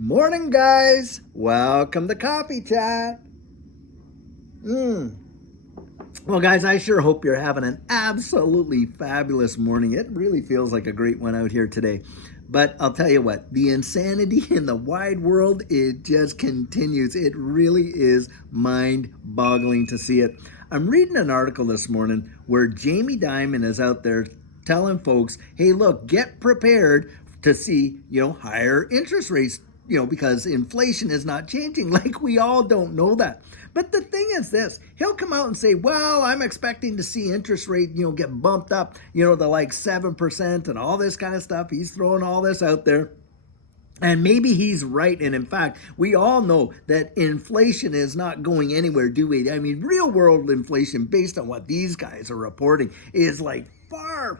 Morning, guys. Welcome to Coffee Chat. Well, guys, I sure hope you're having an absolutely fabulous morning. It really feels like a great one out here today. But I'll tell you what, the insanity in the wide world, it just continues. It really is mind-boggling to see it. I'm reading an article this morning where Jamie Dimon is out there telling folks, hey, look, get prepared to see, higher interest rates, because inflation is not changing. Like, we all don't know that. But the thing is this, he'll come out and say, well, I'm expecting to see interest rate, get bumped up, to like 7% and all this kind of stuff. He's throwing all this out there. And maybe he's right. And in fact, we all know that inflation is not going anywhere, do we? I mean, real world inflation, based on what these guys are reporting, is like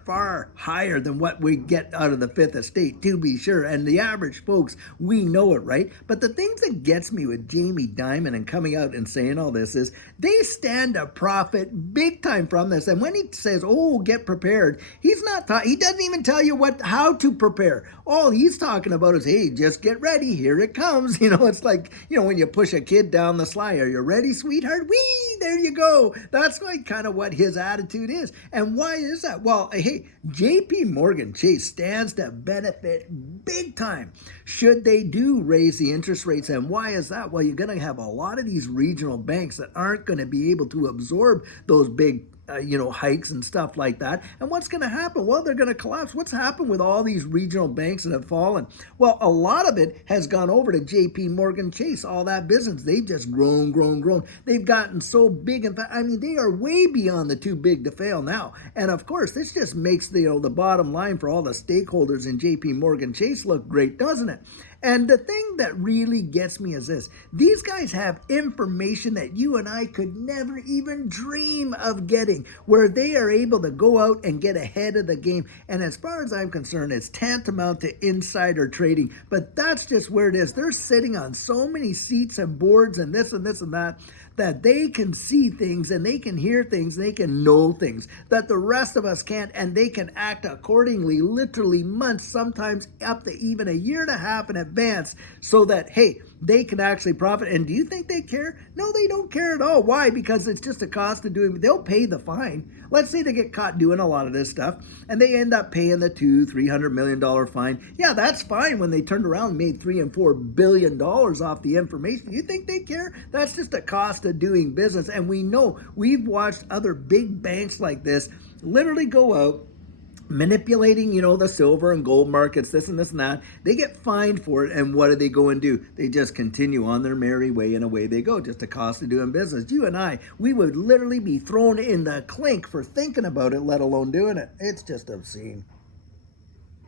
far higher than what we get out of the Fifth Estate, to be sure. And the average folks, we know it, right? But the thing that gets me with Jamie Dimon and coming out and saying all this is they stand to profit big time from this. And when he says, oh, get prepared, he doesn't even tell you how to prepare. All he's talking about is, hey, just get ready. Here it comes. It's like, when you push a kid down the slide. Are you ready, sweetheart? Whee! There you go. That's like kind of what his attitude is. And why is that? Well, hey, JP Morgan Chase stands to benefit big time should they do raise the interest rates. And why is that? Well, you're going to have a lot of these regional banks that aren't going to be able to absorb those big hikes and stuff like that. And what's going to happen? Well, they're going to collapse. What's happened with all these regional banks that have fallen? Well, a lot of it has gone over to JP Morgan Chase, all that business. They've just grown. They've gotten so big. In fact, I mean, they are way beyond the too big to fail now. And of course, this just makes the bottom line for all the stakeholders in JP Morgan Chase look great, doesn't it? And the thing that really gets me is this. These guys have information that you and I could never even dream of getting, where they are able to go out and get ahead of the game. And as far as I'm concerned, it's tantamount to insider trading. But that's just where it is. They're sitting on so many seats and boards and this and that, that they can see things and they can hear things, and they can know things that the rest of us can't, and they can act accordingly, literally months, sometimes up to even a year and a half in advance, so that, hey, they can actually profit. And do you think they care? No, they don't care at all. Why? Because it's just a cost of doing. They'll pay the fine. Let's say they get caught doing a lot of this stuff and they end up paying the $200-300 million fine. Yeah, that's fine when they turned around and made $3 and $4 billion off the information. You think they care? That's just a cost of doing business. And we know, we've watched other big banks like this literally go out manipulating, the silver and gold markets, this and that. They get fined for it, and what do they go and do? They just continue on their merry way, and away they go. Just a cost of doing business. You and I, we would literally be thrown in the clink for thinking about it, let alone doing it. It's just obscene.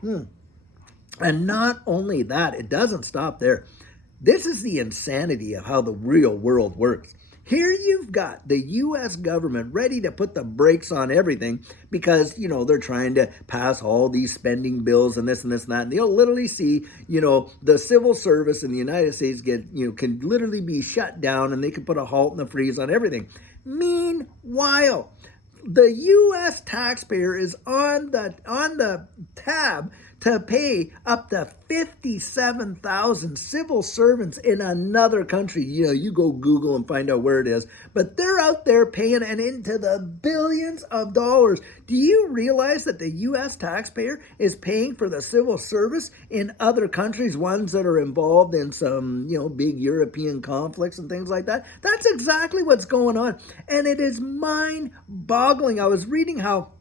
And not only that, it doesn't stop there. This is the insanity of how the real world works. Here you've got the U.S. government ready to put the brakes on everything because, they're trying to pass all these spending bills and this and that. And you'll literally see, the civil service in the United States can literally be shut down, and they can put a halt and a freeze on everything. Meanwhile, the U.S. taxpayer is on the tab to pay up to 57,000 civil servants in another country. You go Google and find out where it is. But they're out there paying and into the billions of dollars. Do you realize that the U.S. taxpayer is paying for the civil service in other countries, ones that are involved in some, big European conflicts and things like that? That's exactly what's going on. And it is mind-boggling. I was reading how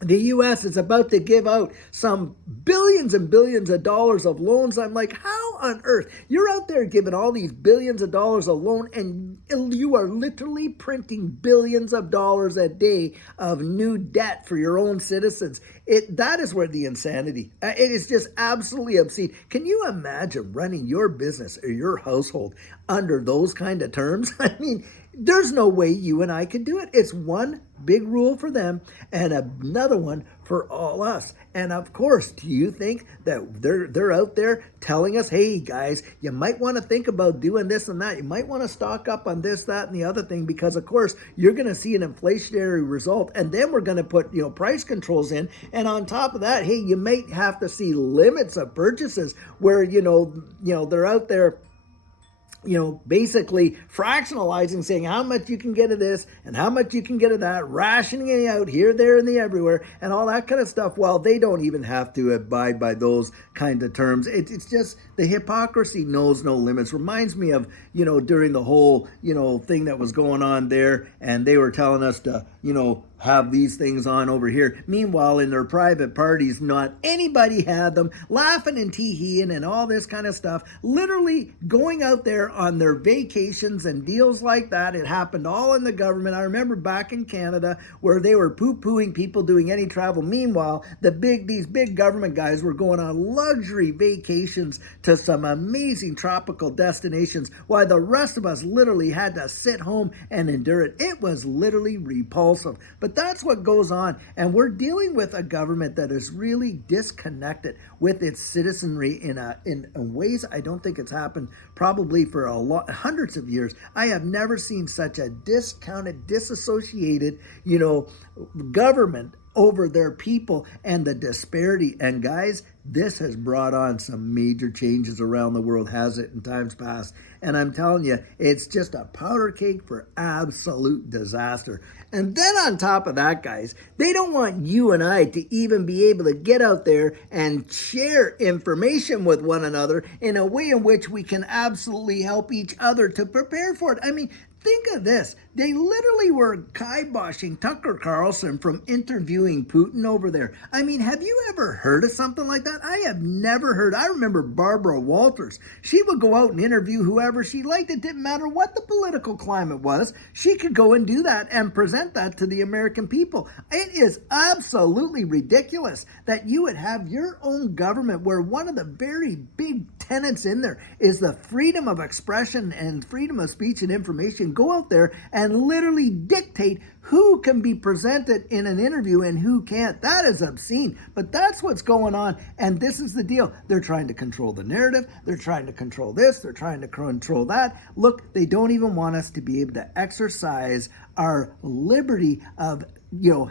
the U.S. is about to give out some billions and billions of dollars of loans. I'm like, how on earth? You're out there giving all these billions of dollars of loan, and you are literally printing billions of dollars a day of new debt for your own citizens. That is where the insanity. It is just absolutely obscene. Can you imagine running your business or your household under those kind of terms? I mean, there's no way you and I could do it. It's one big rule for them and another one for all us. And of course, do you think that they're out there telling us, hey guys, you might want to think about doing this and that. You might want to stock up on this, that, and the other thing, because of course you're going to see an inflationary result, and then we're going to put price controls in, And on top of that, hey, you might have to see limits of purchases where, they're out there, basically fractionalizing, saying how much you can get of this and how much you can get of that, rationing it out here, there, and the everywhere, and all that kind of stuff. Well, they don't even have to abide by those kind of terms. It's just the hypocrisy knows no limits. Reminds me of, during the whole, thing that was going on there, and they were telling us to, have these things on over here. Meanwhile, in their private parties, not anybody had them, laughing and tee-heeing and all this kind of stuff, literally going out there on their vacations and deals like that. It happened all in the government. I remember back in Canada where they were poo-pooing people doing any travel. Meanwhile, these big government guys were going on luxury vacations to some amazing tropical destinations, while the rest of us literally had to sit home and endure it. It was literally repulsive. But that's what goes on, and we're dealing with a government that is really disconnected with its citizenry in ways I don't think it's happened probably for hundreds of years. I have never seen such a discounted, disassociated, government over their people, and the disparity. And guys, this has brought on some major changes around the world, has it, in times past. And I'm telling you, it's just a powder cake for absolute disaster. And then on top of that, guys, they don't want you and I to even be able to get out there and share information with one another in a way in which we can absolutely help each other to prepare for it. I mean, think of this. They literally were kiboshing Tucker Carlson from interviewing Putin over there. I mean, have you ever heard of something like that? I have never heard. I remember Barbara Walters. She would go out and interview whoever she liked. It didn't matter what the political climate was. She could go and do that and present that to the American people. It is absolutely ridiculous that you would have your own government where one of the very big tenets in there is the freedom of expression and freedom of speech and information. Go out there and literally dictate who can be presented in an interview and who can't. That is obscene, but that's what's going on. And this is the deal. They're trying to control the narrative. They're trying to control this. They're trying to control that. Look, they don't even want us to be able to exercise our liberty of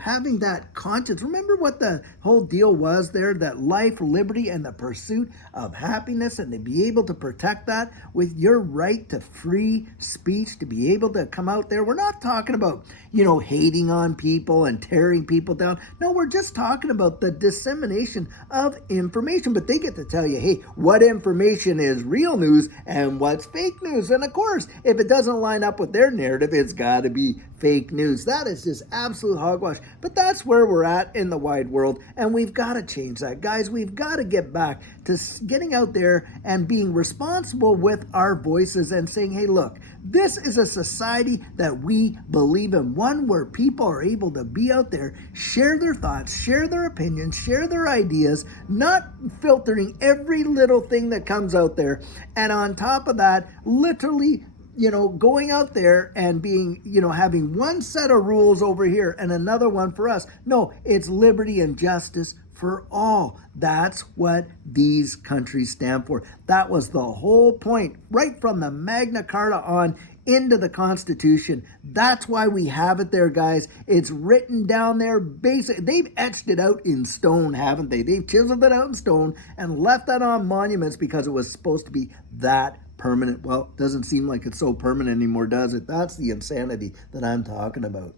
having that conscience. Remember what the whole deal was there, that life, liberty, and the pursuit of happiness, and to be able to protect that with your right to free speech, to be able to come out there. We're not talking about, hating on people and tearing people down. No, we're just talking about the dissemination of information. But they get to tell you, hey, what information is real news and what's fake news. And of course, if it doesn't line up with their narrative, it's got to be fake news. That is just absolute hogwash. But that's where we're at in the wide world, and we've got to change that. Guys, we've got to get back to getting out there and being responsible with our voices and saying, hey, look, this is a society that we believe in, one where people are able to be out there, share their thoughts, share their opinions, share their ideas, not filtering every little thing that comes out there. And on top of that, literally going out there and being, having one set of rules over here and another one for us. No, it's liberty and justice for all. That's what these countries stand for. That was the whole point, right from the Magna Carta on into the Constitution. That's why we have it there, guys. It's written down there. They've etched it out in stone, haven't they? They've chiseled it out in stone and left that on monuments because it was supposed to be that permanent. Well, it doesn't seem like it's so permanent anymore, does it? That's the insanity that I'm talking about.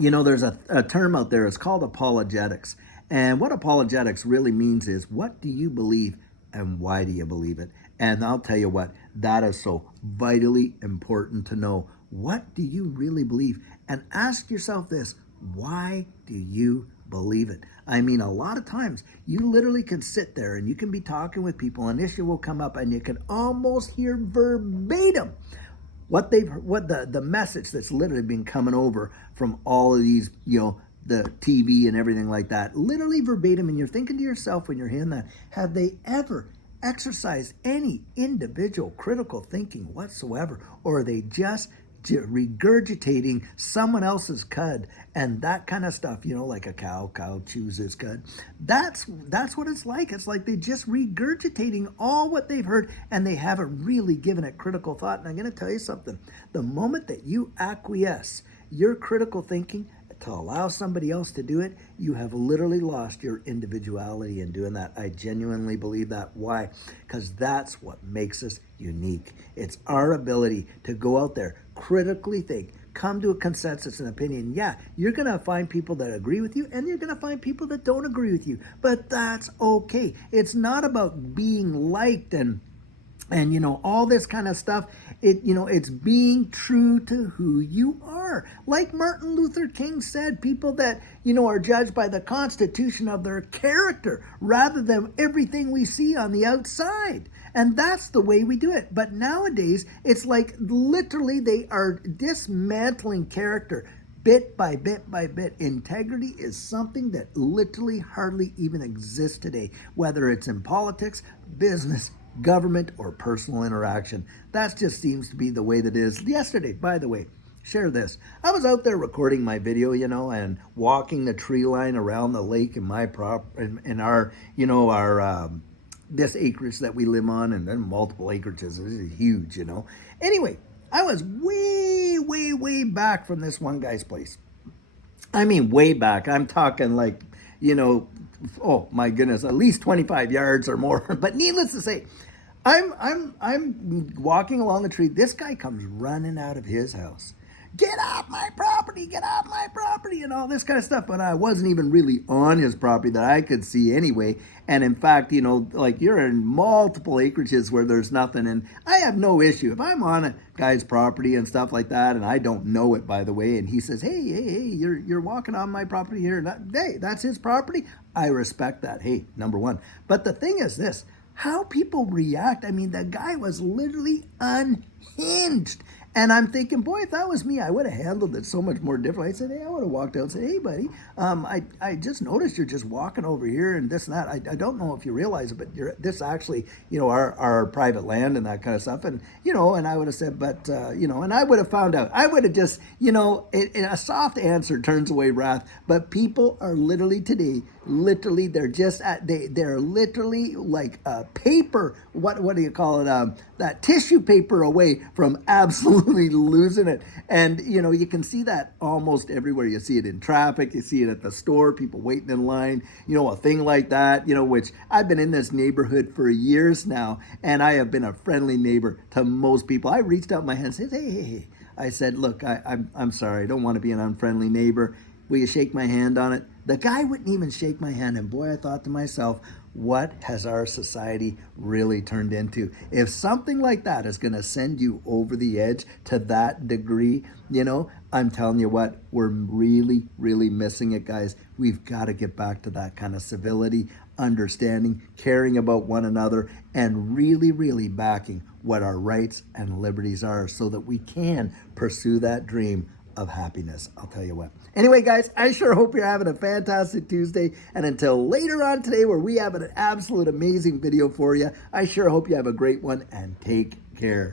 There's a term out there. It's called apologetics. And what apologetics really means is, what do you believe and why do you believe it? And I'll tell you what, that is so vitally important to know. What do you really believe? And ask yourself this, why do you believe it? I mean, a lot of times you literally can sit there and you can be talking with people, an issue will come up and you can almost hear verbatim what the message that's literally been coming over from all of these, the TV and everything like that, literally verbatim. And you're thinking to yourself when you're hearing that, have they ever exercised any individual critical thinking whatsoever? Or are they just regurgitating someone else's cud and that kind of stuff, like a cow chews its cud. That's what it's like. It's like they just regurgitating all what they've heard and they haven't really given it critical thought. And I'm going to tell you something. The moment that you acquiesce your critical thinking, to allow somebody else to do it, you have literally lost your individuality in doing that. I genuinely believe that. Why? Because that's what makes us unique. It's our ability to go out there, critically think, come to a consensus and opinion. Yeah, you're going to find people that agree with you, and you're going to find people that don't agree with you. But that's okay. It's not about being liked and all this kind of stuff. It's being true to who you are. Like Martin Luther King said, people that are judged by the constitution of their character rather than everything we see on the outside. And that's the way we do it. But nowadays, it's like literally they are dismantling character bit by bit by bit. Integrity is something that literally hardly even exists today, whether it's in politics, business, government, or personal interaction. That just seems to be the way that is. Yesterday, by the way, share this. I was out there recording my video, and walking the tree line around the lake in my in our, this acreage that we live on, and then multiple acreages. This is huge, Anyway, I was way, way, way back from this one guy's place. I mean, way back. I'm talking like, oh my goodness, at least 25 yards or more. But needless to say, I'm walking along the tree. This guy comes running out of his house. Get off my property, and all this kind of stuff. But I wasn't even really on his property that I could see anyway. And in fact, like you're in multiple acreages where there's nothing. And I have no issue. If I'm on a guy's property and stuff like that, and I don't know it, by the way, and he says, hey, you're walking on my property here. Hey, that's his property. I respect that. Hey, number one. But the thing is this, how people react. I mean, the guy was literally unhinged. And I'm thinking, boy, if that was me, I would have handled it so much more differently. I said, hey, I would have walked out and said, hey, buddy, I just noticed you're just walking over here and this and that. I don't know if you realize it, but this actually, our private land and that kind of stuff. And, and I would have said, but, and I would have found out. I would have just, a soft answer turns away wrath. But people are literally today, they're just they're literally like paper. What do you call it? That tissue paper away from absolutely losing it. And you can see that almost everywhere. You see it in traffic, you see it at the store, people waiting in line, a thing like that, which I've been in this neighborhood for years now, and I have been a friendly neighbor to most people. I reached out my hand and said, hey. I said, look, I'm sorry, I don't want to be an unfriendly neighbor. Will you shake my hand on it? The guy wouldn't even shake my hand. And boy, I thought to myself, what has our society really turned into? If something like that is going to send you over the edge to that degree, I'm telling you what, we're really, really missing it, guys. We've got to get back to that kind of civility, understanding, caring about one another, and really, really backing what our rights and liberties are so that we can pursue that dream of happiness. I'll tell you what. Anyway, guys, I sure hope you're having a fantastic Tuesday. And until later on today, where we have an absolute amazing video for you, I sure hope you have a great one, and take care.